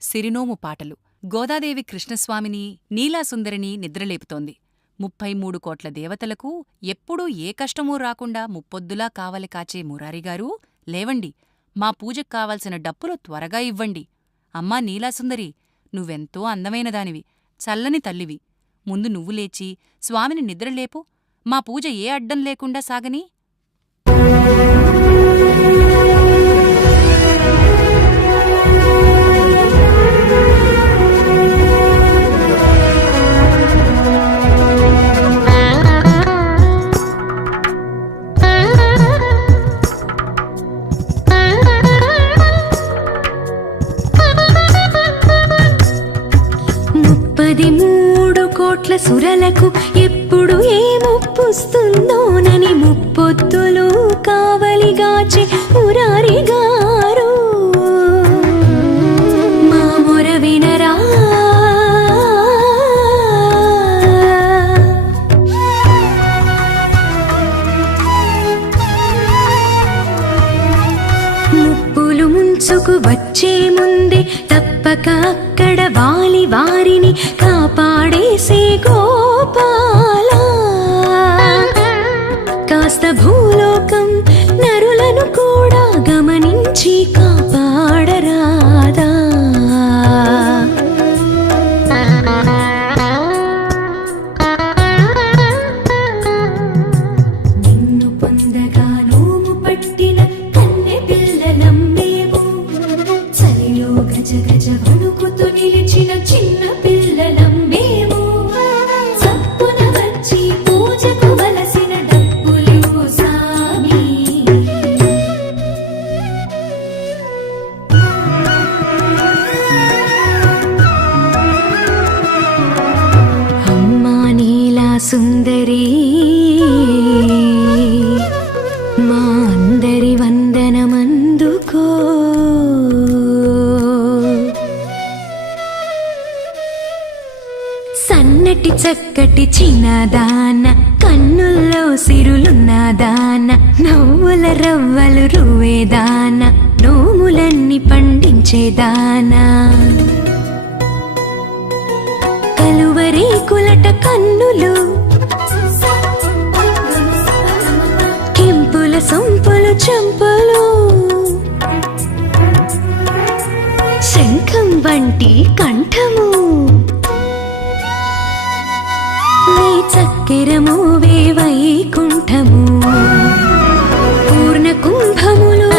సిరినోము పాటలు. గోదాదేవి కృష్ణస్వామిని, నీలాసుందరిని నిద్రలేపుతోంది. 33 కోట్ల దేవతలకు ఎప్పుడూ ఏ కష్టమూ రాకుండా ముప్పొద్దులా కావలి కాచే మురారిగారూ, లేవండి, మా పూజకు కావాల్సిన డప్పులు త్వరగా ఇవ్వండి. అమ్మా నీలాసుందరి, నువ్వెంతో అందమైనదానివి, చల్లని తల్లివి. ముందు నువ్వు లేచి స్వామిని నిద్రలేపు. మా పూజ ఏ అడ్డం లేకుండా సాగని. కోట్ల సురలకు ఎప్పుడు ఏ ముప్పొస్తుందోనని ముప్పొత్తులు కావలిగాచే మురారి గారు మా మొర వినరా. ముప్పులు ముంచుకు వచ్చే ముందే తప్పక అక్కడ వాలి వారిని కాపాడేసే గోపాల. కాస్త భూలోకం నరులను కూడా గమనించి కాపాడరాదా. నిన్ను పొందగా నోము పట్టిన కన్నె పిల్లలం మేము, చలిలో గజ గజ వణుకుతూ నిలిచిన చిన్న పిల్లలం మేము. సప్పున వచ్చి పూజకు వలసిన డబ్బులు సామి. అమ్మా నీలా సుందరి, మా అందరి వందనమందుకో. సన్నటి చక్కటి చిన్నదాన, కన్నుల్లో సిరులున్నదాన, నవ్వుల రవ్వలు రువేదాన, నోములన్నీ పండించేదానా. కలువరే కులట కన్నులు, కెంపుల సొంపులు చంపలు, శంఖం వంటి కంఠము, నీ చక్కెరము వైకుంఠము. పూర్ణ కుంభములు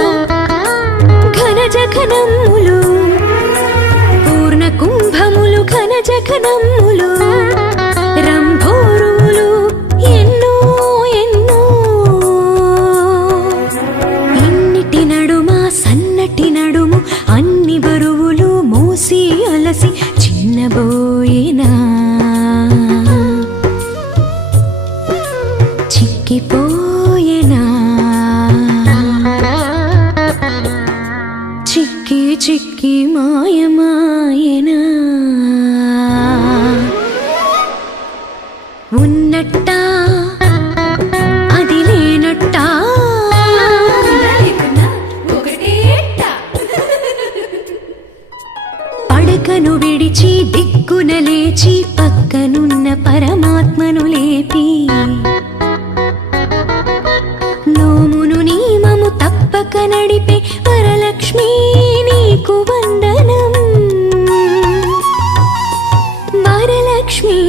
ఘన జఘనములు, పూర్ణ కుంభములు ఘన జఘనములు, రంభోరులు ఎన్నో ఎన్నో. ఇన్నిటి నడుమ సన్నటి నడుము, అన్ని బరువులు మోసి అలసి చిన్నబోయినా. చిక్కిపోయేనా, చిక్కి చిక్కి మాయమాయనా. ఉన్నట్టా అది లేనట్టా, పడకను విడిచి దిక్కున లేచి పక్కనున్న పరమాత్మను లేపి, నోమును నియమము తప్పక నడిపే వరలక్ష్మీ నీకు వందనం. వరలక్ష్మీ